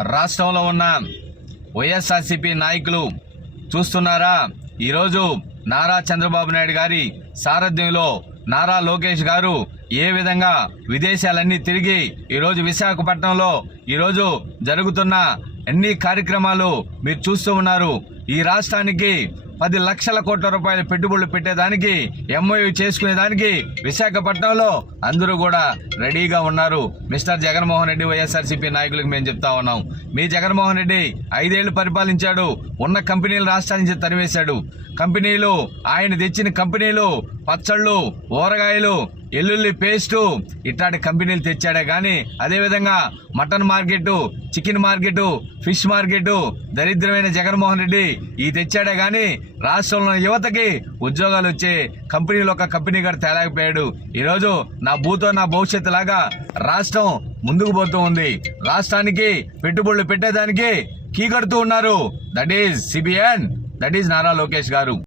రాష్ట్రంలో ఉన్న వైఎస్ఆర్సీపీ నాయకులు చూస్తున్నారా? ఈరోజు నారా చంద్రబాబు నాయుడు గారి సారథ్యంలో నారా లోకేష్ గారు ఏ విధంగా విదేశాలన్నీ తిరిగి ఈరోజు విశాఖపట్నంలో ఈరోజు జరుగుతున్న అన్ని కార్యక్రమాలు మీరు చూస్తూ ఉన్నారు. ఈ రాష్ట్రానికి 10 లక్షల కోట్ల రూపాయల పెట్టుబడులు పెట్టేదానికి ఎంఓయూ చేసుకునేదానికి విశాఖపట్నంలో అందరూ కూడా రెడీగా ఉన్నారు. మిస్టర్ జగన్మోహన్ రెడ్డి వైఎస్ఆర్సీపీ నాయకులకు మేము చెప్తా ఉన్నాం, మీ జగన్మోహన్ రెడ్డి 5 ఏళ్లు పరిపాలించాడు, ఉన్న కంపెనీలు రాష్ట్రాల నుంచి తరివేశాడు. కంపెనీలు ఆయన తెచ్చిన కంపెనీలు పచ్చళ్ళు, ఊరగాయలు, ఎల్లుల్లి పేస్టు ఇట్లాంటి కంపెనీలు తెచ్చాడే గాని అదేవిధంగా mutton market, chicken market, fish market దరిద్రమైన జగన్మోహన్ రెడ్డి ఈ తెచ్చాడే గాని రాష్ట్రంలో యువతకి ఉద్యోగాలు వచ్చే కంపెనీలు ఒక కంపెనీ కూడా తేలేకపోయాడు. ఈరోజు నా భూతో నా భవిష్యత్తు లాగా రాష్ట్రం ముందుకు పోతూ ఉంది. రాష్ట్రానికి పెట్టుబడులు పెట్టేదానికి కీ కడుతూ ఉన్నారు. That is CBN, that is Nara Lokesh గారు.